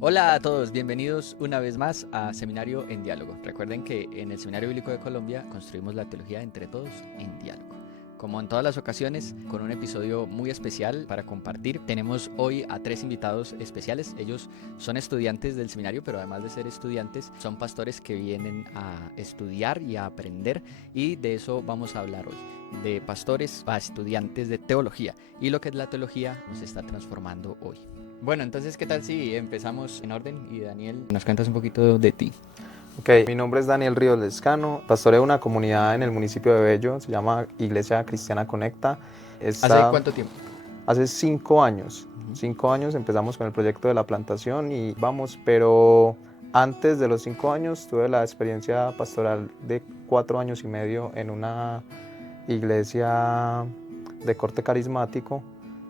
Hola a todos, bienvenidos una vez más a Seminario en Diálogo. Recuerden que en el Seminario Bíblico de Colombia construimos la teología entre todos en diálogo. Como en todas las ocasiones, con un episodio muy especial para compartir, tenemos hoy a 3 invitados especiales. Ellos son estudiantes del seminario, pero además de ser estudiantes, son pastores que vienen a estudiar y a aprender, y de eso vamos a hablar hoy. De pastores a estudiantes de teología, y lo que es la teología nos está transformando hoy. Bueno, entonces, ¿qué tal si empezamos en orden? Y Daniel, nos cuentas un poquito de ti. Ok, mi nombre es Daniel Ríos Lescano, pastoreo una comunidad en el municipio de Bello, se llama Iglesia Cristiana Conecta. ¿Hace cuánto tiempo? Hace 5 años. 5 años empezamos con el proyecto de la plantación y vamos, pero antes de los 5 años tuve la experiencia pastoral de 4 años y medio en una iglesia de corte carismático,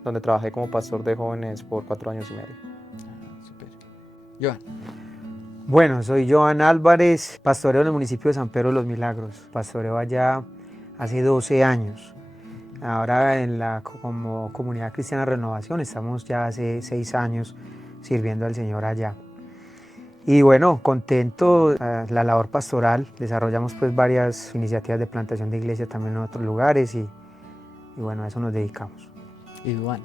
donde trabajé como pastor de jóvenes por 4 años y medio. Súper. Johan. Bueno, soy Johan Álvarez, pastoreo en el municipio de San Pedro de los Milagros. Pastoreo allá hace 12 años. Ahora como Comunidad Cristiana Renovación estamos ya hace 6 años sirviendo al Señor allá. Y bueno, contento la labor pastoral. Desarrollamos pues varias iniciativas de plantación de iglesia también en otros lugares y bueno, a eso nos dedicamos. Y Duván.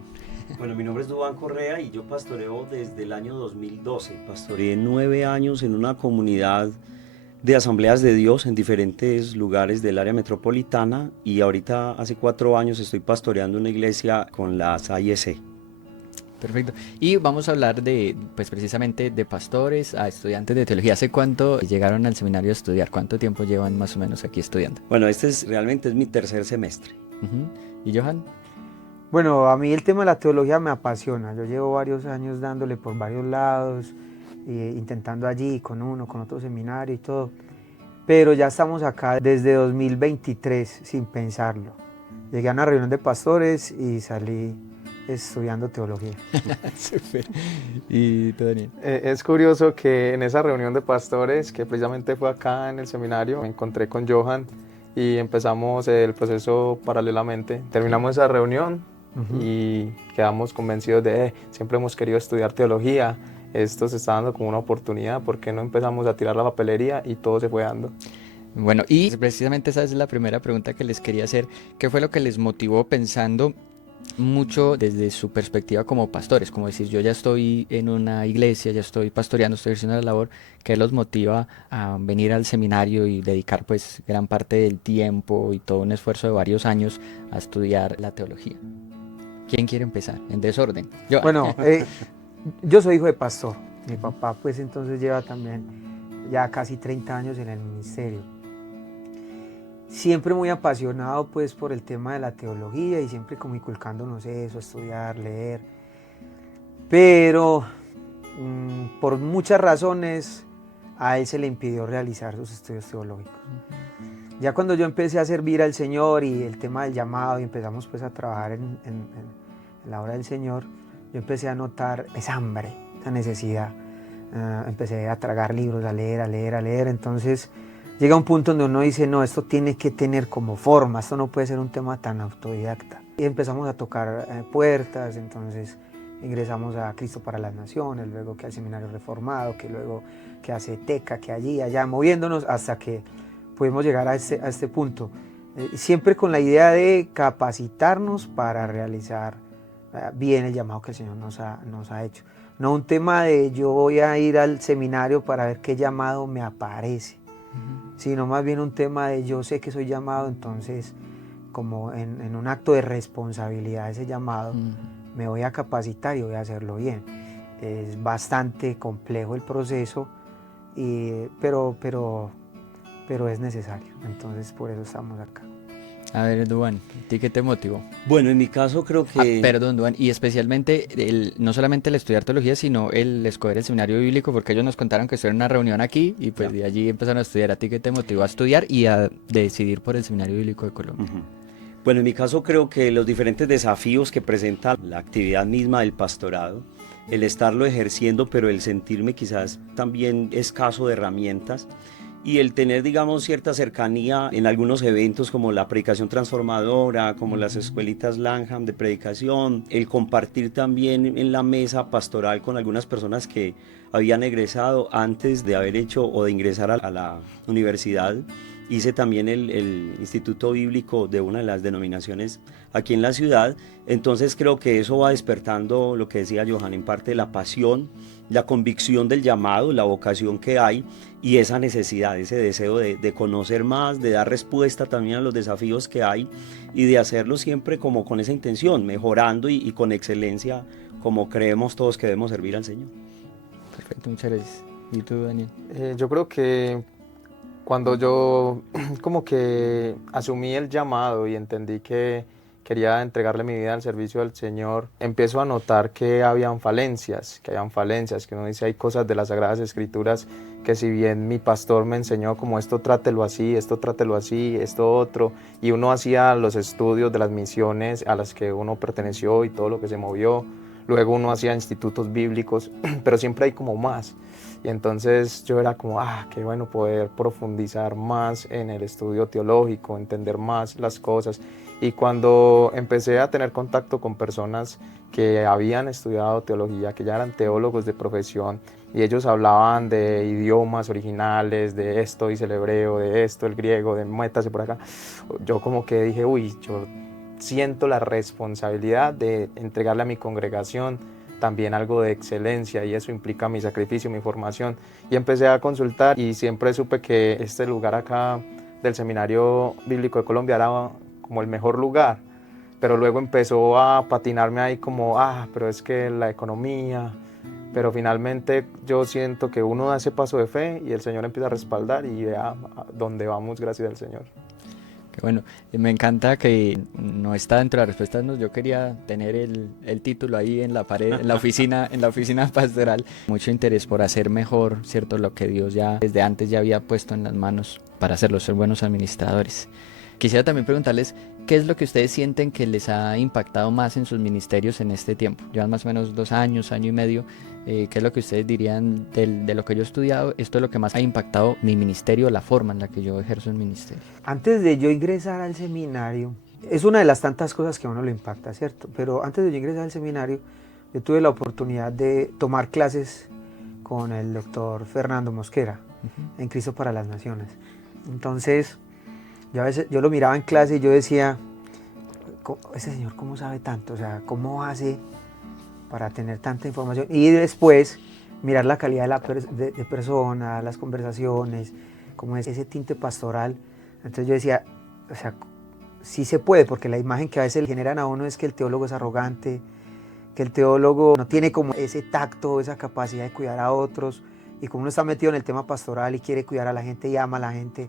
Bueno, mi nombre es Duván Correa y yo pastoreo desde el año 2012. Pastoreé 9 años en una comunidad de asambleas de Dios en diferentes lugares del área metropolitana y ahorita hace 4 años estoy pastoreando una iglesia con las AIEC. Perfecto. Y vamos a hablar pues precisamente de pastores a estudiantes de teología. ¿Hace cuánto llegaron al seminario a estudiar? ¿Cuánto tiempo llevan más o menos aquí estudiando? Bueno, realmente es mi tercer semestre. ¿Y Johan? Bueno, a mí el tema de la teología me apasiona. Yo llevo varios años dándole por varios lados, intentando allí con otro seminario y todo. Pero ya estamos acá desde 2023 sin pensarlo. Llegué a una reunión de pastores y salí estudiando teología. Súper. ¿Y tú, Daniel? Es curioso que en esa reunión de pastores, que precisamente fue acá en el seminario, me encontré con Johan y empezamos el proceso paralelamente. Terminamos esa reunión y quedamos convencidos de siempre hemos querido estudiar teología, esto se está dando como una oportunidad, ¿por qué no empezamos a tirar la papelería? Y todo se fue dando. Bueno, y precisamente esa es la primera pregunta que les quería hacer. ¿Qué fue lo que les motivó pensando mucho desde su perspectiva como pastores? Como decir, yo ya estoy en una iglesia, ya estoy pastoreando, estoy haciendo la labor. ¿Qué los motiva a venir al seminario y dedicar pues gran parte del tiempo y todo un esfuerzo de varios años a estudiar la teología? ¿Quién quiere empezar? En desorden. Yo. Bueno, yo soy hijo de pastor. Mi papá pues entonces lleva también ya casi 30 años en el ministerio. Siempre muy apasionado pues por el tema de la teología y siempre como inculcándonos eso, estudiar, leer. Pero por muchas razones a él se le impidió realizar sus estudios teológicos. Ya cuando yo empecé a servir al Señor y el tema del llamado y empezamos pues a trabajar en la obra del Señor, yo empecé a notar esa hambre, esa necesidad. Empecé a tragar libros, a leer. Entonces llega un punto donde uno dice, no, esto tiene que tener como forma, esto no puede ser un tema tan autodidacta. Y empezamos a tocar puertas, entonces ingresamos a Cristo para las Naciones, luego que al Seminario Reformado, que luego que a CETECA, que allí, allá, moviéndonos hasta que pudimos llegar a este punto. Siempre con la idea de capacitarnos para realizar bien el llamado que el Señor nos ha hecho. No un tema de yo voy a ir al seminario para ver qué llamado me aparece, sino más bien un tema de yo sé que soy llamado, entonces como en un acto de responsabilidad de ese llamado, me voy a capacitar y voy a hacerlo bien. Es bastante complejo el proceso, pero es necesario, entonces por eso estamos acá. A ver, Duván, ¿a ti qué te motivó? Bueno, en mi caso creo que... Perdón, Duván, y especialmente no solamente el estudiar teología, sino el escoger el seminario bíblico, porque ellos nos contaron que estuvieron en una reunión aquí y pues de allí empezaron a estudiar. ¿A ti qué te motivó a estudiar y a decidir por el seminario bíblico de Colombia? Bueno, en mi caso creo que los diferentes desafíos que presenta la actividad misma del pastorado, el estarlo ejerciendo, pero el sentirme quizás también escaso de herramientas, y el tener, digamos, cierta cercanía en algunos eventos como la predicación transformadora, como las escuelitas Langham de predicación, el compartir también en la mesa pastoral con algunas personas que habían egresado antes de haber hecho o de ingresar a la universidad. Hice también el Instituto Bíblico de una de las denominaciones aquí en la ciudad, entonces creo que eso va despertando lo que decía Johan, en parte la pasión, la convicción del llamado, la vocación que hay y esa necesidad, ese deseo de conocer más, de dar respuesta también a los desafíos que hay y de hacerlo siempre como con esa intención, mejorando y con excelencia como creemos todos que debemos servir al Señor. Perfecto, muchas gracias. ¿Y tú, Daniel? Yo creo que cuando yo como que asumí el llamado y entendí que quería entregarle mi vida al servicio del Señor, empiezo a notar que habían falencias, que uno dice hay cosas de las Sagradas Escrituras que si bien mi pastor me enseñó como esto trátelo así, esto otro, y uno hacía los estudios de las misiones a las que uno perteneció y todo lo que se movió, luego uno hacía institutos bíblicos, pero siempre hay como más. Y entonces yo era como, qué bueno poder profundizar más en el estudio teológico, entender más las cosas. Y cuando empecé a tener contacto con personas que habían estudiado teología, que ya eran teólogos de profesión, y ellos hablaban de idiomas originales, de esto dice el hebreo, de esto el griego, de métase por acá, yo como que dije, yo siento la responsabilidad de entregarle a mi congregación también algo de excelencia y eso implica mi sacrificio, mi formación. Y empecé a consultar y siempre supe que este lugar acá del Seminario Bíblico de Colombia era como el mejor lugar, pero luego empezó a patinarme ahí como, pero es que la economía, pero finalmente yo siento que uno da ese paso de fe y el Señor empieza a respaldar y vea a dónde vamos gracias al Señor. Qué bueno, me encanta que no está dentro de las respuestas, yo quería tener el título ahí en la pared, en la oficina pastoral. Mucho interés por hacer mejor, ¿cierto? Lo que Dios ya desde antes ya había puesto en las manos para hacerlos ser buenos administradores. Quisiera también preguntarles, ¿qué es lo que ustedes sienten que les ha impactado más en sus ministerios en este tiempo? Llevan más o menos 2 años, año y medio. ¿Qué es lo que ustedes dirían de lo que yo he estudiado? Esto es lo que más ha impactado mi ministerio, la forma en la que yo ejerzo el ministerio. Antes de yo ingresar al seminario, es una de las tantas cosas que a uno le impacta, ¿cierto? Pero antes de yo ingresar al seminario, yo tuve la oportunidad de tomar clases con el doctor Fernando Mosquera en Cristo para las Naciones. Entonces, yo a veces yo lo miraba en clase y yo decía, ese señor cómo sabe tanto, o sea, cómo hace para tener tanta información. Y después mirar la calidad de persona, las conversaciones, como es ese tinte pastoral. Entonces yo decía, o sea, sí se puede, porque la imagen que a veces le generan a uno es que el teólogo es arrogante, que el teólogo no tiene como ese tacto, esa capacidad de cuidar a otros, y como uno está metido en el tema pastoral y quiere cuidar a la gente y ama a la gente.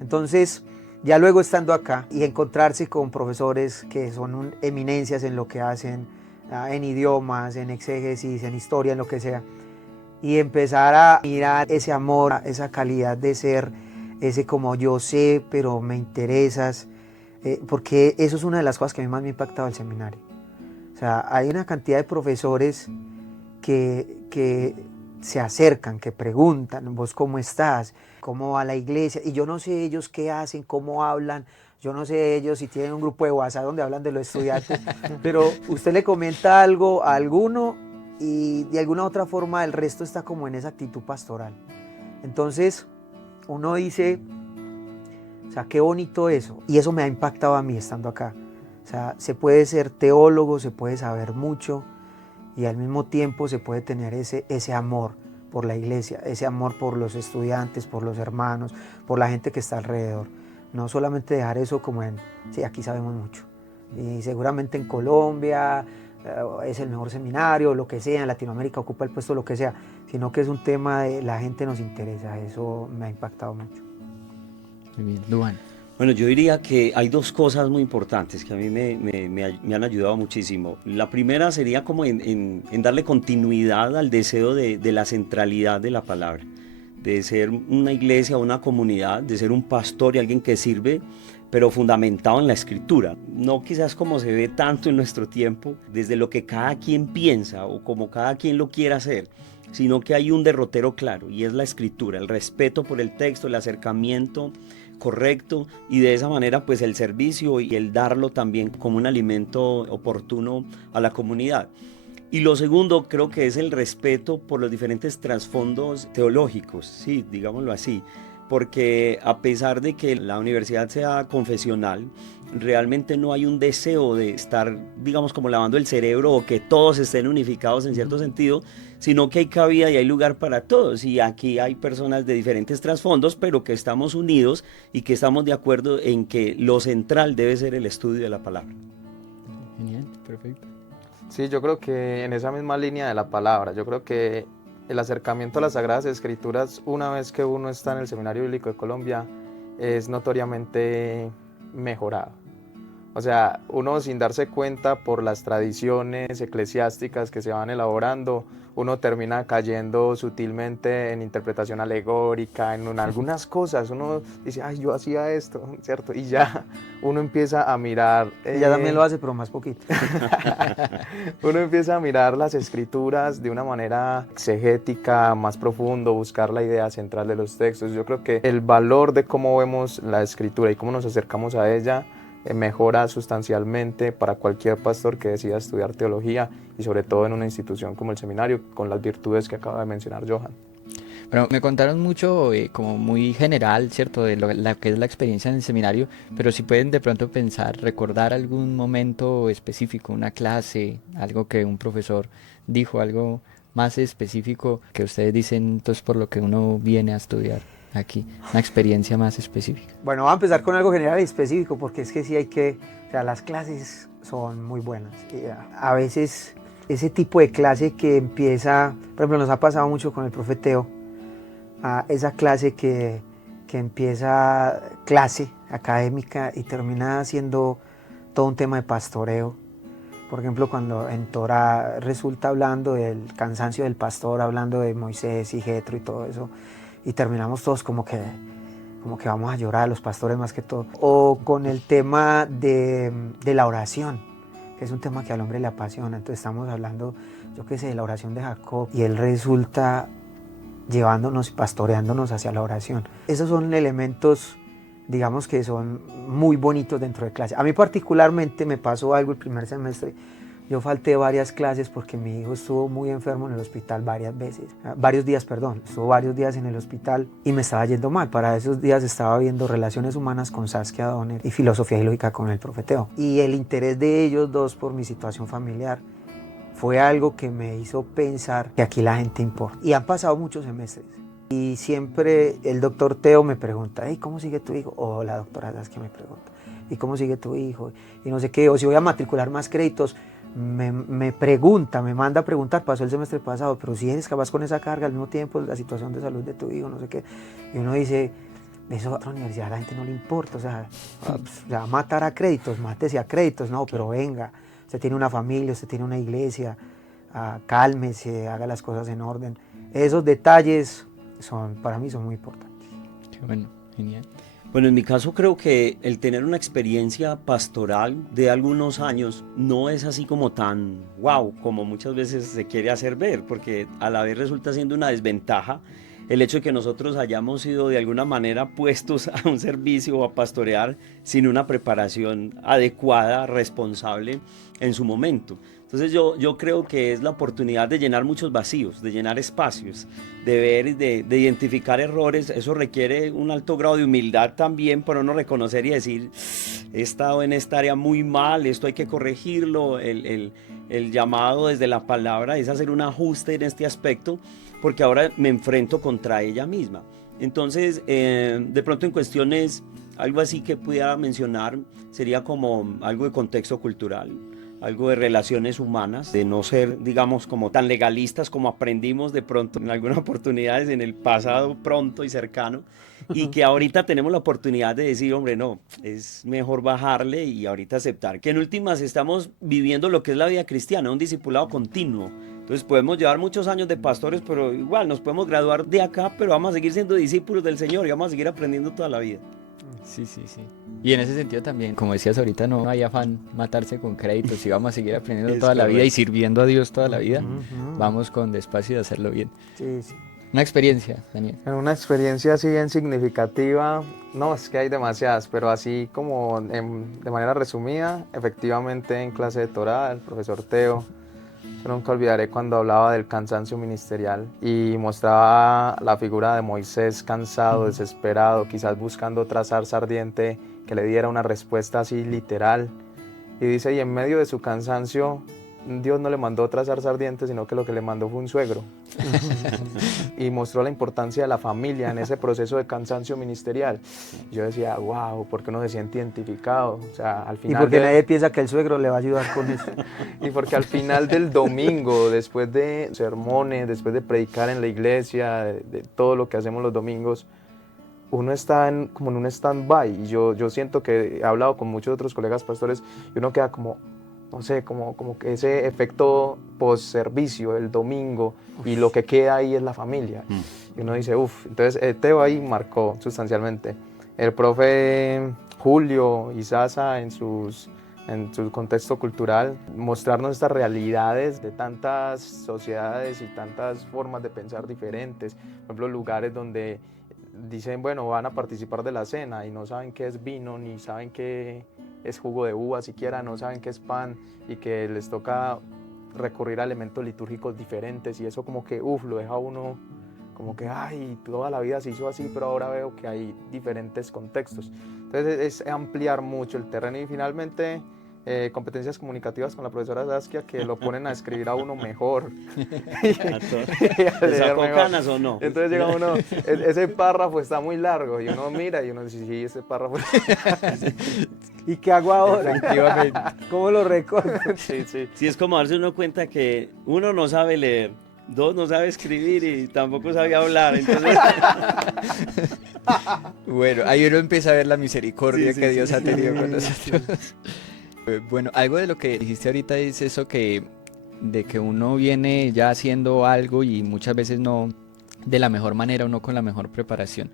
Entonces, ya luego estando acá y encontrarse con profesores que son eminencias en lo que hacen, en idiomas, en exégesis, en historia, en lo que sea, y empezar a mirar ese amor, esa calidad de ser, ese como yo sé, pero me interesas, porque eso es una de las cosas que a mí más me ha impactado el seminario. O sea, hay una cantidad de profesores que se acercan, que preguntan, vos cómo estás, cómo va la iglesia, y yo no sé ellos qué hacen, cómo hablan, yo no sé ellos si tienen un grupo de WhatsApp donde hablan de los estudiantes, pero usted le comenta algo a alguno y de alguna otra forma el resto está como en esa actitud pastoral. Entonces uno dice, o sea, qué bonito eso, y eso me ha impactado a mí estando acá. O sea, se puede ser teólogo, se puede saber mucho y al mismo tiempo se puede tener ese amor por la iglesia, ese amor por los estudiantes, por los hermanos, por la gente que está alrededor. No solamente dejar eso como en, sí, aquí sabemos mucho. Y seguramente en Colombia es el mejor seminario, lo que sea, en Latinoamérica ocupa el puesto, lo que sea, sino que es un tema de la gente nos interesa, eso me ha impactado mucho. Muy bien, Duan. Bueno, yo diría que hay 2 cosas muy importantes que a mí me han ayudado muchísimo. La primera sería como en darle continuidad al deseo de la centralidad de la palabra, de ser una iglesia, una comunidad, de ser un pastor y alguien que sirve, pero fundamentado en la escritura. No quizás como se ve tanto en nuestro tiempo, desde lo que cada quien piensa o como cada quien lo quiera hacer, sino que hay un derrotero claro, y es la escritura, el respeto por el texto, el acercamiento correcto, y de esa manera pues el servicio y el darlo también como un alimento oportuno a la comunidad. Y lo segundo creo que es el respeto por los diferentes trasfondos teológicos, sí, digámoslo así, porque a pesar de que la universidad sea confesional, realmente no hay un deseo de estar, digamos, como lavando el cerebro o que todos estén unificados en cierto sentido, sino que hay cabida y hay lugar para todos. Y aquí hay personas de diferentes trasfondos, pero que estamos unidos y que estamos de acuerdo en que lo central debe ser el estudio de la palabra. Genial, perfecto. Sí, yo creo que en esa misma línea de la palabra, yo creo que el acercamiento a las Sagradas Escrituras, una vez que uno está en el Seminario Bíblico de Colombia, es notoriamente mejorado. O sea, uno sin darse cuenta por las tradiciones eclesiásticas que se van elaborando, uno termina cayendo sutilmente en interpretación alegórica, en algunas cosas. Uno dice, ay, yo hacía esto, ¿cierto? Y ya uno empieza a mirar... Ella también lo hace, pero más poquito. Uno empieza a mirar las escrituras de una manera exegética, más profundo, buscar la idea central de los textos. Yo creo que el valor de cómo vemos la escritura y cómo nos acercamos a ella mejora sustancialmente para cualquier pastor que decida estudiar teología y sobre todo en una institución como el seminario con las virtudes que acaba de mencionar Johan. Bueno, me contaron mucho como muy general, ¿cierto? De la que es la experiencia en el seminario, pero si pueden de pronto pensar, recordar algún momento específico, una clase, algo que un profesor dijo, algo más específico que ustedes dicen, entonces por lo que uno viene a estudiar aquí, una experiencia más específica. Bueno, vamos a empezar con algo general y específico, porque es que sí hay que, o sea, las clases son muy buenas. Y a veces ese tipo de clase que empieza, por ejemplo, nos ha pasado mucho con el profe Teo, esa clase que empieza clase académica y termina siendo todo un tema de pastoreo. Por ejemplo, cuando en Torah resulta hablando del cansancio del pastor, hablando de Moisés y Jetro y todo eso, y terminamos todos como que vamos a llorar, los pastores más que todo. O con el tema de la oración, que es un tema que al hombre le apasiona. Entonces estamos hablando, yo qué sé, de la oración de Jacob, y él resulta llevándonos, pastoreándonos hacia la oración. Esos son elementos, digamos, que son muy bonitos dentro de clase. A mí particularmente me pasó algo el primer semestre. Yo falté varias clases porque mi hijo estuvo muy enfermo en el hospital estuvo varios días en el hospital y me estaba yendo mal. Para esos días estaba viendo Relaciones Humanas con Saskia Donner y Filosofía y Lógica con el profe Teo. Y el interés de ellos dos por mi situación familiar fue algo que me hizo pensar que aquí la gente importa. Y han pasado muchos semestres. Y siempre el doctor Teo me pregunta, hey, ¿cómo sigue tu hijo? O la doctora Saskia me pregunta, ¿y cómo sigue tu hijo? Y no sé qué, o si voy a matricular más créditos. Me pregunta, me manda a preguntar, pasó el semestre pasado, pero si eres capaz con esa carga al mismo tiempo, la situación de salud de tu hijo, no sé qué. Y uno dice, eso a otra universidad a la gente no le importa, o sea, va a matar a créditos, mátese a créditos, no, pero venga, usted tiene una familia, usted tiene una iglesia, cálmese, haga las cosas en orden. Esos detalles para mí son muy importantes. Qué bueno, genial. Bueno, en mi caso creo que el tener una experiencia pastoral de algunos años no es así como tan wow como muchas veces se quiere hacer ver, porque a la vez resulta siendo una desventaja el hecho de que nosotros hayamos sido de alguna manera puestos a un servicio o a pastorear sin una preparación adecuada, responsable en su momento. Entonces yo creo que es la oportunidad de llenar muchos vacíos, de llenar espacios, de ver, de identificar errores. Eso requiere un alto grado de humildad también para uno reconocer y decir, he estado en esta área muy mal, esto hay que corregirlo. El llamado desde la palabra es hacer un ajuste en este aspecto, porque ahora me enfrento contra ella misma. Entonces, de pronto en cuestiones, algo así que pudiera mencionar, sería como algo de contexto cultural, algo de relaciones humanas, de no ser, digamos, como tan legalistas como aprendimos de pronto en algunas oportunidades en el pasado pronto y cercano, y que ahorita tenemos la oportunidad de decir, hombre, no, es mejor bajarle y ahorita aceptar que en últimas estamos viviendo lo que es la vida cristiana, un discipulado continuo. Entonces podemos llevar muchos años de pastores, pero igual nos podemos graduar de acá, pero vamos a seguir siendo discípulos del Señor y vamos a seguir aprendiendo toda la vida. Sí. Y en ese sentido también, como decías ahorita, no hay afán matarse con créditos y vamos a seguir aprendiendo Es toda la vida y correcto. sirviendo a Dios toda la vida. Ujú. Vamos con despacio y hacerlo bien. Sí, sí. Una experiencia, Daniel. En una experiencia así bien significativa, no, es que hay demasiadas, pero así como de manera resumida, efectivamente en clase de Torá, el profesor Teo, yo nunca olvidaré cuando hablaba del cansancio ministerial y mostraba la figura de Moisés cansado, desesperado, quizás buscando otra zarza ardiente que le diera una respuesta así literal. Y dice, y en medio de su cansancio, Dios no le mandó otra zarza ardiente, sino que lo que le mandó fue un suegro. Y mostró la importancia de la familia en ese proceso de cansancio ministerial. Yo decía, wow, porque uno se siente identificado. O sea, al Y final porque nadie piensa que el suegro le va a ayudar con eso. y porque al final del domingo, después de sermones, después de predicar en la iglesia, de todo lo que hacemos los domingos, uno está como en un stand-by. Y yo siento que he hablado con muchos otros colegas pastores y uno queda como, no sé, como que ese efecto post-servicio, el domingo, y lo que queda ahí es la familia. Y uno dice, uff, entonces Teo ahí marcó sustancialmente. El profe Julio y Sasa en su contexto cultural, mostrarnos estas realidades de tantas sociedades y tantas formas de pensar diferentes. Por ejemplo, lugares donde dicen, bueno, van a participar de la cena y no saben qué es vino, ni saben qué es jugo de uva siquiera, no saben qué es pan y que les toca recurrir a elementos litúrgicos diferentes y eso como que, lo deja uno como que, ay, toda la vida se hizo así, pero ahora veo que hay diferentes contextos. Entonces es ampliar mucho el terreno y finalmente competencias comunicativas con la profesora Saskia que lo ponen a escribir a uno mejor. ¿Le sacó canas o no? Entonces llega uno, ese párrafo está muy largo y uno mira y uno dice, sí, ese párrafo. ¿Y qué hago ahora? Efectivamente. ¿Cómo lo recorto? Sí, sí. Sí, es como darse uno cuenta que uno no sabe leer, dos no sabe escribir y tampoco sabe hablar, entonces... Bueno, ahí uno empieza a ver la misericordia Sí, que sí, Dios sí. ha tenido con nosotros. Bueno, algo de lo que dijiste ahorita es eso de que uno viene ya haciendo algo y muchas veces no de la mejor manera o no con la mejor preparación.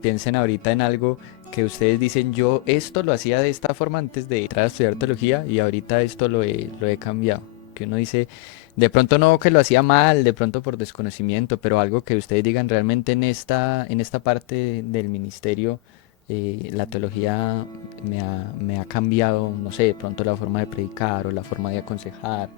Piensen ahorita en algo que ustedes dicen, yo esto lo hacía de esta forma antes de entrar a estudiar teología y ahorita esto lo he cambiado. Que uno dice, de pronto no que lo hacía mal, de pronto por desconocimiento, pero algo que ustedes digan realmente en esta parte del ministerio, la teología me ha cambiado, no sé, de pronto la forma de predicar o la forma de aconsejar.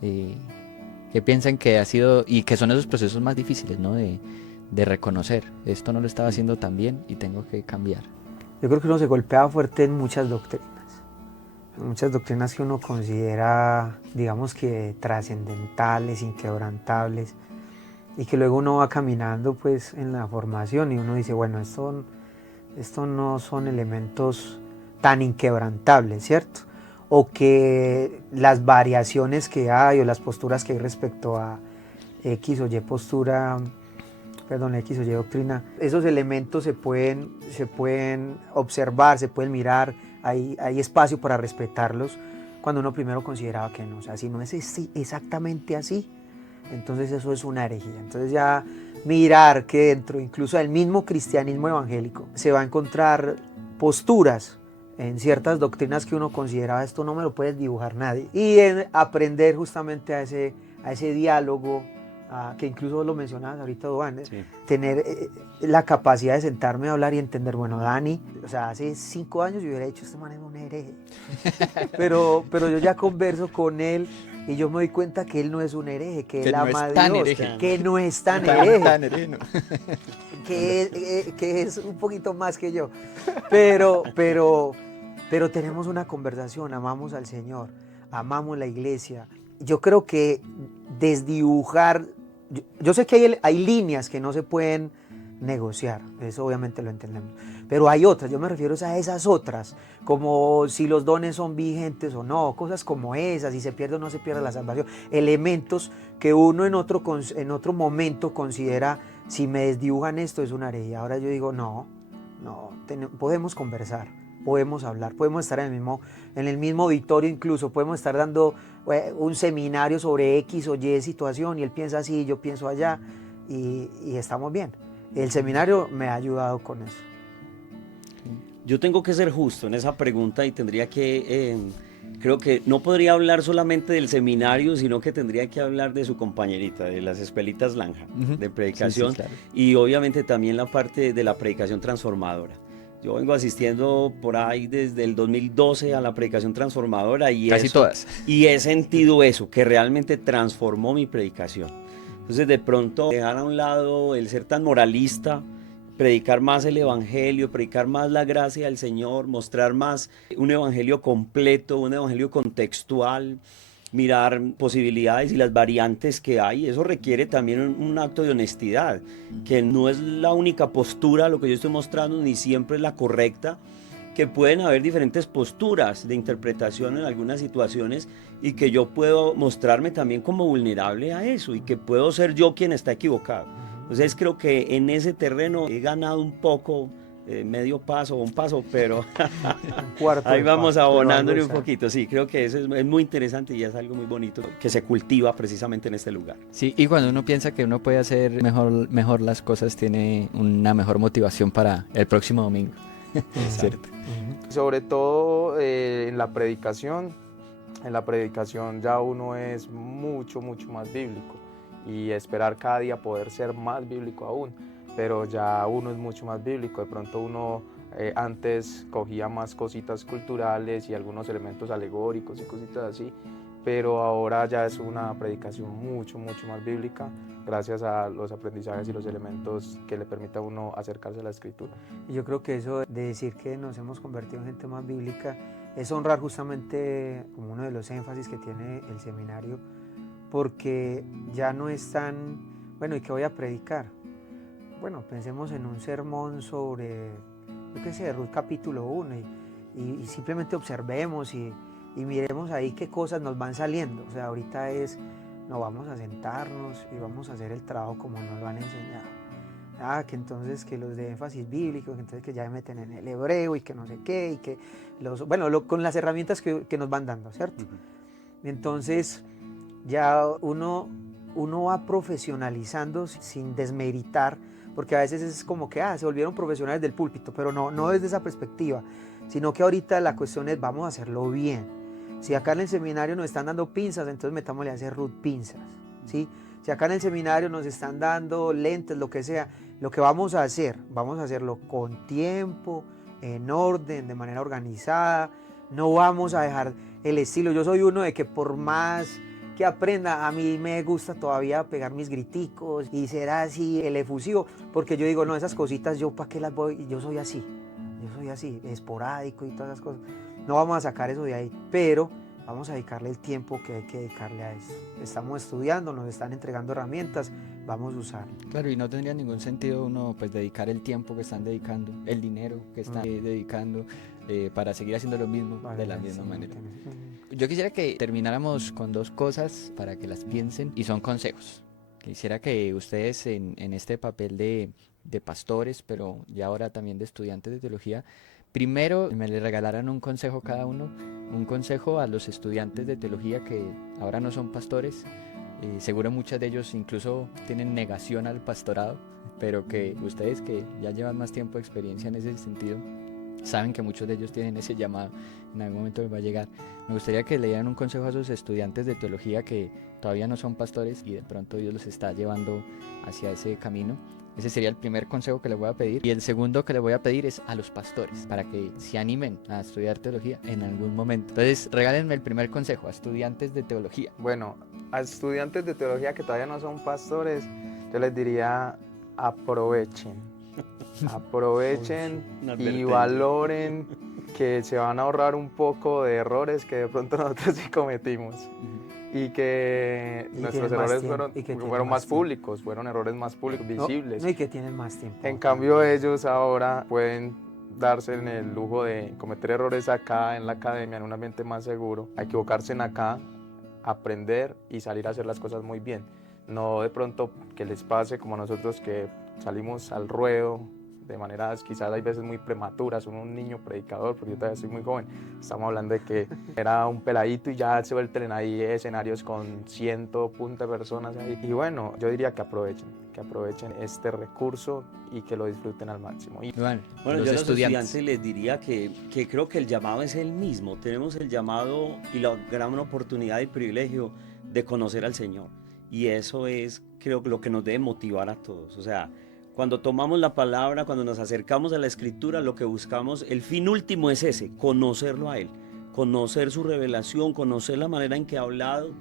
¿Qué piensan que ha sido y que son esos procesos más difíciles, ¿no? De reconocer, esto no lo estaba haciendo tan bien y tengo que cambiar. Yo creo que uno se golpea fuerte en muchas doctrinas que uno considera, digamos que trascendentales, inquebrantables, y que luego uno va caminando pues en la formación y uno dice, bueno, esto no son elementos tan inquebrantables, ¿cierto? O que las variaciones que hay o las posturas que hay respecto a X o Y postura, X o Y doctrina, esos elementos se pueden observar, se pueden mirar, hay espacio para respetarlos cuando uno primero consideraba que no, o sea, si no es exactamente así, entonces eso es una herejía. Entonces ya mirar que dentro incluso del mismo cristianismo evangélico se va a encontrar posturas en ciertas doctrinas que uno consideraba esto no me lo puede dibujar nadie, y en aprender justamente a ese diálogo, que incluso lo mencionabas ahorita, Duan, sí. Tener la capacidad de sentarme a hablar y entender, bueno, Dani, o sea, hace 5 años yo hubiera dicho, este man es un hereje, pero yo ya converso con él y yo me doy cuenta que él no es un hereje, que él ama a Dios, que no es tan hereje, no. que es un poquito más que yo, pero tenemos una conversación, amamos al Señor, amamos la iglesia. Yo creo que desdibujar, yo sé que hay líneas que no se pueden negociar, eso obviamente lo entendemos, pero hay otras, yo me refiero a esas otras, como si los dones son vigentes o no, cosas como esas, si se pierde o no se pierde la salvación, elementos que uno en otro momento considera, si me desdibujan esto es una herejía. Ahora yo digo, no, podemos conversar, podemos hablar, podemos estar en el mismo auditorio, incluso podemos estar dando un seminario sobre X o Y situación y él piensa así, yo pienso allá y estamos bien. El seminario me ha ayudado con eso. Yo tengo que ser justo en esa pregunta y tendría que, creo que no podría hablar solamente del seminario, sino que tendría que hablar de su compañerita, de las escuelitas Lanja, de predicación, Sí, claro. y obviamente también la parte de la predicación transformadora. Yo vengo asistiendo por ahí desde el 2012 a la predicación transformadora y Casi todas. y he sentido eso, que realmente transformó mi predicación. Entonces de pronto dejar a un lado el ser tan moralista, predicar más el evangelio, predicar más la gracia del Señor, mostrar más un evangelio completo, un evangelio contextual, mirar posibilidades y las variantes que hay. Eso requiere también un acto de honestidad, que no es la única postura lo que yo estoy mostrando, ni siempre es la correcta, que pueden haber diferentes posturas de interpretación en algunas situaciones y que yo puedo mostrarme también como vulnerable a eso y que puedo ser yo quien está equivocado. Entonces creo que en ese terreno he ganado un poco, medio paso o un paso, pero Un cuarto ahí de vamos paso, pero algo abonándole un está. poquito. Sí, creo que eso es muy interesante y es algo muy bonito que se cultiva precisamente en este lugar. Sí, y cuando uno piensa que uno puede hacer mejor las cosas, tiene una mejor motivación para el próximo domingo. ¿Cierto? Sobre todo en la predicación ya uno es mucho más bíblico y esperar cada día poder ser más bíblico aún, pero ya uno es mucho más bíblico. De pronto uno antes cogía más cositas culturales y algunos elementos alegóricos y cositas así, pero ahora ya es una predicación mucho más bíblica gracias a los aprendizajes y los elementos que le permite a uno acercarse a la escritura. Y yo creo que eso de decir que nos hemos convertido en gente más bíblica es honrar justamente como uno de los énfasis que tiene el seminario, porque ya no es tan, bueno, ¿y qué voy a predicar? Bueno, pensemos en un sermón sobre, yo qué sé, Ruth capítulo 1 y simplemente observemos y miremos ahí qué cosas nos van saliendo. O sea, ahorita no vamos a sentarnos y vamos a hacer el trabajo como nos lo han enseñado. Que entonces que los de énfasis bíblico, que entonces que ya meten en el hebreo y que no sé qué, y que con las herramientas que nos van dando, ¿cierto? Entonces ya uno va profesionalizando sin desmeritar, porque a veces es como que se volvieron profesionales del púlpito, pero no desde esa perspectiva, sino que ahorita la cuestión es vamos a hacerlo bien. Si acá en el seminario nos están dando pinzas, entonces metámosle a hacer Ruth pinzas, ¿sí? Si acá en el seminario nos están dando lentes, lo que sea, lo que vamos a hacerlo con tiempo, en orden, de manera organizada. No vamos a dejar el estilo. Yo soy uno de que por más que aprenda, a mí me gusta todavía pegar mis griticos y ser así, el efusivo, porque yo digo, no, esas cositas yo para qué las voy, yo soy así, esporádico y todas esas cosas. No vamos a sacar eso de ahí, pero vamos a dedicarle el tiempo que hay que dedicarle a eso. Estamos estudiando, nos están entregando herramientas, vamos a usar. Claro, y no tendría ningún sentido uno pues dedicar el tiempo que están dedicando, el dinero que están dedicando para seguir haciendo lo mismo de la misma manera. Yo quisiera que termináramos con dos cosas para que las piensen y son consejos. Quisiera que ustedes en este papel de pastores, pero ya ahora también de estudiantes de teología, primero me le regalaran un consejo cada uno, un consejo a los estudiantes de teología que ahora no son pastores. Seguro muchos de ellos incluso tienen negación al pastorado, pero que ustedes que ya llevan más tiempo de experiencia en ese sentido, saben que muchos de ellos tienen ese llamado, en algún momento les va a llegar. Me gustaría que le dieran un consejo a esos estudiantes de teología que todavía no son pastores y de pronto Dios los está llevando hacia ese camino. Ese sería el primer consejo que les voy a pedir. Y el segundo que les voy a pedir es a los pastores, para que se animen a estudiar teología en algún momento. Entonces, regálenme el primer consejo a estudiantes de teología. Bueno, a estudiantes de teología que todavía no son pastores, yo les diría aprovechen y valoren que se van a ahorrar un poco de errores que de pronto nosotros sí cometimos. Y que nuestros errores fueron más públicos, fueron errores más públicos, visibles. No, y que tienen más tiempo. En cambio ellos ahora pueden darse en el lujo de cometer errores acá en la academia, en un ambiente más seguro, a equivocarse en acá, aprender y salir a hacer las cosas muy bien. No de pronto que les pase como a nosotros que salimos al ruedo de maneras quizás hay veces muy prematuras, uno un niño predicador, porque yo todavía soy muy joven, estamos hablando de que era un peladito y ya se vuelven ahí escenarios con 100 punta personas ahí. Y bueno, yo diría que aprovechen este recurso y que lo disfruten al máximo. Iván, Bueno, los yo a los estudiantes. estudiantes les diría que creo que el llamado es el mismo. Tenemos el llamado y la gran oportunidad y privilegio de conocer al Señor. Y eso es, creo que lo que nos debe motivar a todos. O sea, cuando tomamos la palabra, cuando nos acercamos a la Escritura, lo que buscamos, el fin último es ese, conocerlo a Él, conocer su revelación, conocer la manera en que ha hablado,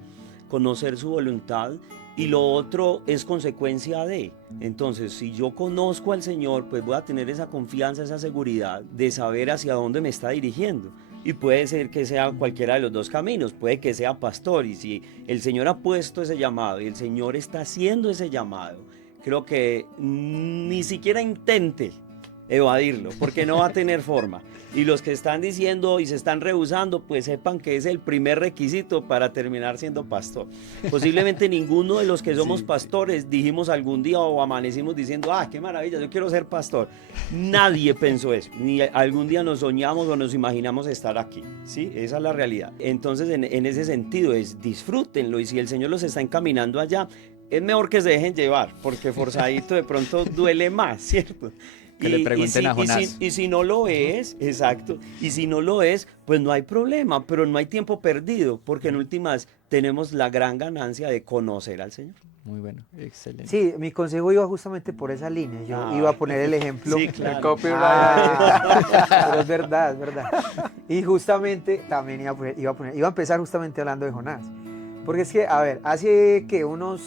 conocer su voluntad. Y lo otro es consecuencia de. Entonces, si yo conozco al Señor, pues voy a tener esa confianza, esa seguridad de saber hacia dónde me está dirigiendo. Y puede ser que sea cualquiera de los dos caminos, puede que sea pastor. Y si el Señor ha puesto ese llamado y el Señor está haciendo ese llamado, creo que ni siquiera intente evadirlo, porque no va a tener forma. Y los que están diciendo y se están rehusando, pues sepan que es el primer requisito para terminar siendo pastor. Posiblemente ninguno de los que somos pastores dijimos algún día o amanecimos diciendo, qué maravilla, yo quiero ser pastor. Nadie pensó eso, ni algún día nos soñamos o nos imaginamos estar aquí, ¿sí? Esa es la realidad. Entonces, en ese sentido, disfrútenlo, y si el Señor los está encaminando allá, es mejor que se dejen llevar, porque forzadito de pronto duele más, ¿cierto? Que le pregunten a Jonás. Y si no lo es, exacto, y si no lo es, pues no hay problema, pero no hay tiempo perdido, porque en últimas tenemos la gran ganancia de conocer al Señor. Muy bueno, excelente. Sí, mi consejo iba justamente por esa línea. Yo iba a poner el ejemplo. Sí, claro. El copyright. Pero es verdad, es verdad. Y justamente también iba a empezar justamente hablando de Jonás. Porque es que, a ver, hace que unos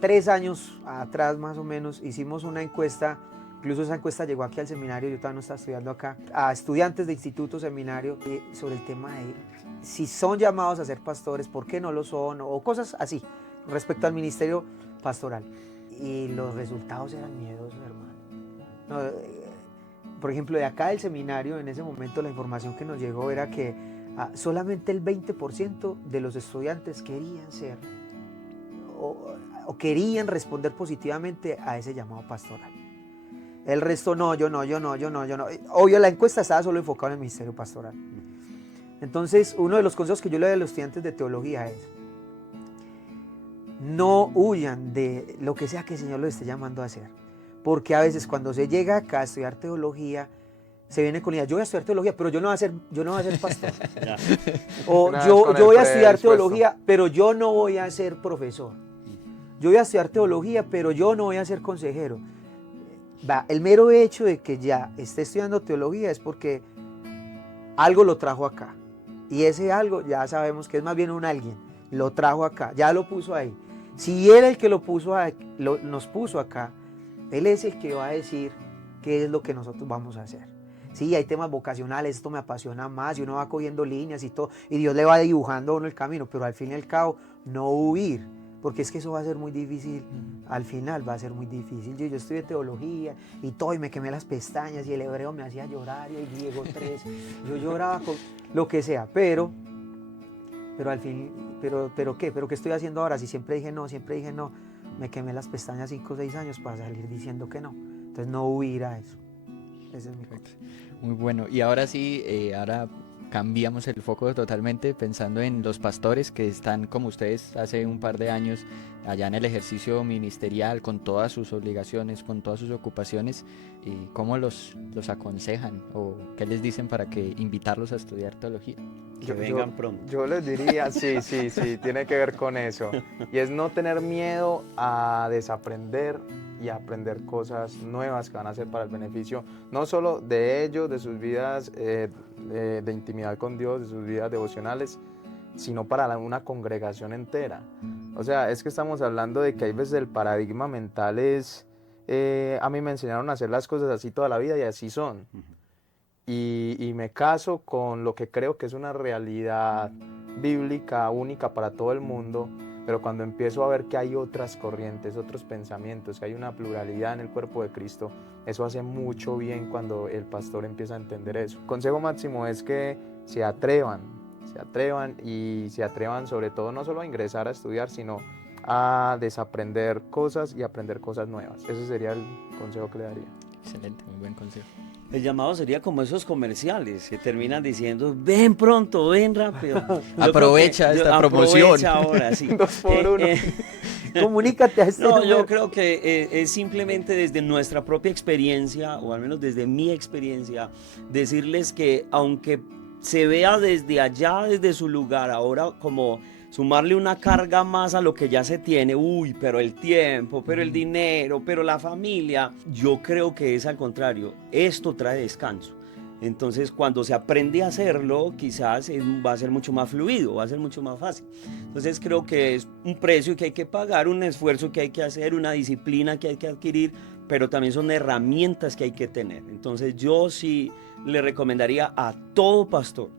3 años atrás más o menos hicimos una encuesta. Incluso esa encuesta llegó aquí al seminario, yo todavía no estaba estudiando acá, a estudiantes de instituto, seminario, sobre el tema de si son llamados a ser pastores, por qué no lo son, o cosas así, respecto al ministerio pastoral. Y los resultados eran miedosos, hermano. Por ejemplo, de acá del seminario, en ese momento la información que nos llegó era que solamente el 20% de los estudiantes querían ser o querían responder positivamente a ese llamado pastoral. El resto no, yo no. Obvio, la encuesta estaba solo enfocada en el ministerio pastoral. Entonces, uno de los consejos que yo le doy a los estudiantes de teología es: no huyan de lo que sea que el Señor los esté llamando a hacer. Porque a veces cuando se llega acá a estudiar teología, se viene con la idea, yo voy a estudiar teología, pero yo no voy a ser pastor. O yo voy a estudiar teología, pero yo no voy a ser profesor. Yo voy a estudiar teología, pero yo no voy a ser consejero. El mero hecho de que ya esté estudiando teología es porque algo lo trajo acá. Y ese algo ya sabemos que es más bien un alguien. Lo trajo acá, ya lo puso ahí. Si él el que nos puso acá, él es el que va a decir qué es lo que nosotros vamos a hacer. Sí, hay temas vocacionales, esto me apasiona más, y uno va cogiendo líneas y todo, y Dios le va dibujando a uno el camino, pero al fin y al cabo, no huir. Porque es que eso va a ser muy difícil, al final va a ser muy difícil. Yo estudié teología y todo, y me quemé las pestañas, y el hebreo me hacía llorar, y el griego 3, yo lloraba con lo que sea, pero al fin, pero ¿qué estoy haciendo ahora? Si siempre dije no, me quemé las pestañas 5 o 6 años para salir diciendo que no. Entonces no huir a eso. Ese es mi consejo. Muy bueno, y ahora sí, ahora cambiamos el foco totalmente pensando en los pastores que están como ustedes hace un par de años allá en el ejercicio ministerial con todas sus obligaciones, con todas sus ocupaciones, y cómo los aconsejan o qué les dicen para que invitarlos a estudiar teología. Que vengan pronto. Yo les diría, sí, tiene que ver con eso. Y es no tener miedo a desaprender y a aprender cosas nuevas que van a ser para el beneficio, no solo de ellos, de sus vidas de intimidad con Dios, de sus vidas devocionales, sino para una congregación entera. O sea, es que estamos hablando de que hay veces el paradigma mental es, a mí me enseñaron a hacer las cosas así toda la vida y así son. Y me caso con lo que creo que es una realidad bíblica única para todo el mundo, pero cuando empiezo a ver que hay otras corrientes, otros pensamientos, que hay una pluralidad en el cuerpo de Cristo, eso hace mucho bien cuando el pastor empieza a entender eso. El consejo máximo es que se atrevan y se atrevan sobre todo no solo a ingresar a estudiar, sino a desaprender cosas y aprender cosas nuevas. Ese sería el consejo que le daría. Excelente, muy buen consejo. El llamado sería como esos comerciales que terminan diciendo, ven pronto, ven rápido. Aprovecha esta promoción. Aprovecha ahora, sí. 2 por 1. Comunícate a este No, número. yo creo que es simplemente desde nuestra propia experiencia, o al menos desde mi experiencia, decirles que aunque se vea desde allá, desde su lugar, ahora como sumarle una carga más a lo que ya se tiene, uy, pero el tiempo, pero el dinero, pero la familia, yo creo que es al contrario, esto trae descanso. Entonces, cuando se aprende a hacerlo, quizás va a ser mucho más fluido, va a ser mucho más fácil. Entonces, creo que es un precio que hay que pagar, un esfuerzo que hay que hacer, una disciplina que hay que adquirir, pero también son herramientas que hay que tener. Entonces, yo sí le recomendaría a todo pastor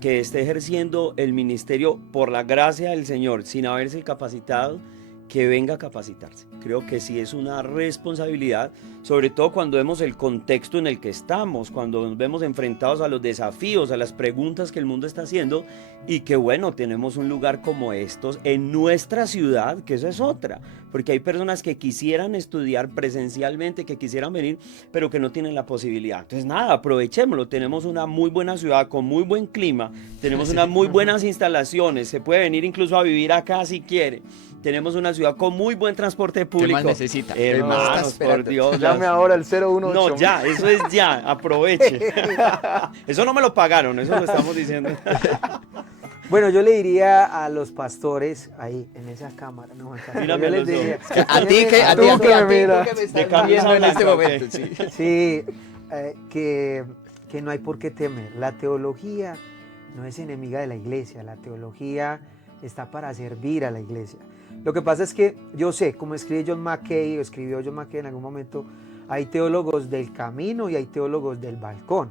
que esté ejerciendo el ministerio por la gracia del Señor, sin haberse capacitado, que venga a capacitarse. Creo que sí es una responsabilidad, sobre todo cuando vemos el contexto en el que estamos, cuando nos vemos enfrentados a los desafíos, a las preguntas que el mundo está haciendo, y que bueno, tenemos un lugar como estos en nuestra ciudad, que eso es otra, porque hay personas que quisieran estudiar presencialmente, que quisieran venir, pero que no tienen la posibilidad. Entonces nada, aprovechémoslo, tenemos una muy buena ciudad con muy buen clima, tenemos unas muy buenas instalaciones, se puede venir incluso a vivir acá si quiere. Tenemos una ciudad con muy buen transporte público. ¿Qué más necesita? Hermanos, por Dios. Llame ahora al 018. No, ya, eso es ya, aproveche. Eso no me lo pagaron, eso lo estamos diciendo. Bueno, yo le diría a los pastores ahí en esa cámara, no, Mírame yo les los ojos. diría, A ti que Tú que me miras. me De estás camisa viendo en este blanca, momento, ok. sí. sí, que no hay por qué temer. La teología no es enemiga de la iglesia, la teología está para servir a la iglesia. Lo que pasa es que yo sé, como escribió John Mackay, o escribió John Mackay en algún momento, hay teólogos del camino y hay teólogos del balcón.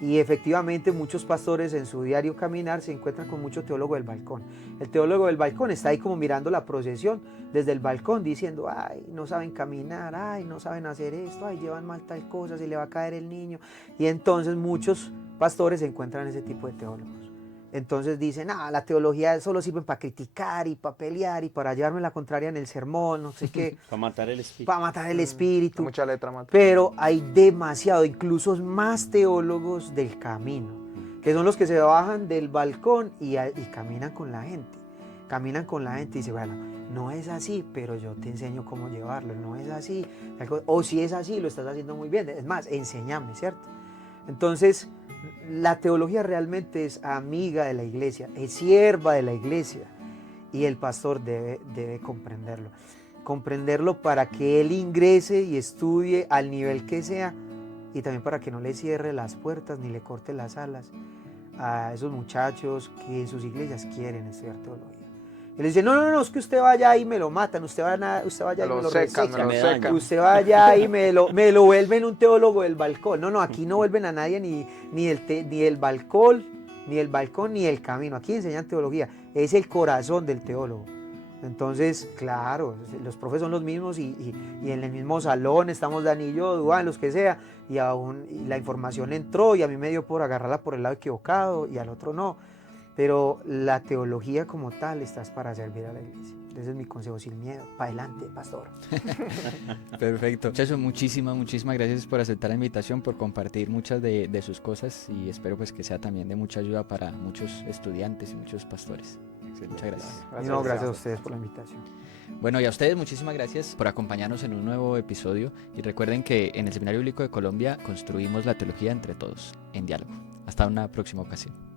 Y efectivamente muchos pastores en su diario caminar se encuentran con mucho teólogo del balcón. El teólogo del balcón está ahí como mirando la procesión desde el balcón diciendo, ay, no saben caminar, ay, no saben hacer esto, ay, llevan mal tal cosa, se le va a caer el niño. Y entonces muchos pastores se encuentran ese tipo de teólogos. Entonces dicen, la teología solo sirve para criticar y para pelear y para llevarme la contraria en el sermón, no sé qué. Para matar el espíritu. Para matar el espíritu. Mucha letra, mata. Pero hay demasiado, incluso más teólogos del camino, que son los que se bajan del balcón y caminan con la gente. Caminan con la gente y dicen, bueno, no es así, pero yo te enseño cómo llevarlo, no es así. O si es así, lo estás haciendo muy bien. Es más, enséñame, ¿cierto? Entonces, la teología realmente es amiga de la iglesia, es sierva de la iglesia y el pastor debe comprenderlo. Comprenderlo para que él ingrese y estudie al nivel que sea y también para que no le cierre las puertas ni le corte las alas a esos muchachos que en sus iglesias quieren estudiar teología. Él dice, no, es que usted vaya y me lo matan, usted vaya y me lo resecan, usted vaya y me lo vuelven un teólogo del balcón. No, aquí no vuelven a nadie ni el balcón, ni el camino. Aquí enseñan teología, es el corazón del teólogo. Entonces, claro, los profes son los mismos y en el mismo salón estamos Dani y yo, Duván, los que sea, y la información entró y a mí me dio por agarrarla por el lado equivocado y al otro no. Pero la teología como tal está para servir a la iglesia. Ese es mi consejo, sin miedo. Para adelante, pastor. Perfecto. Muchachos, muchísimas gracias por aceptar la invitación, por compartir muchas de sus cosas y espero pues que sea también de mucha ayuda para muchos estudiantes y muchos pastores. Muchas gracias. Gracias a ustedes por la invitación. Bueno, y a ustedes muchísimas gracias por acompañarnos en un nuevo episodio y recuerden que en el Seminario Bíblico de Colombia construimos la teología entre todos, en diálogo. Hasta una próxima ocasión.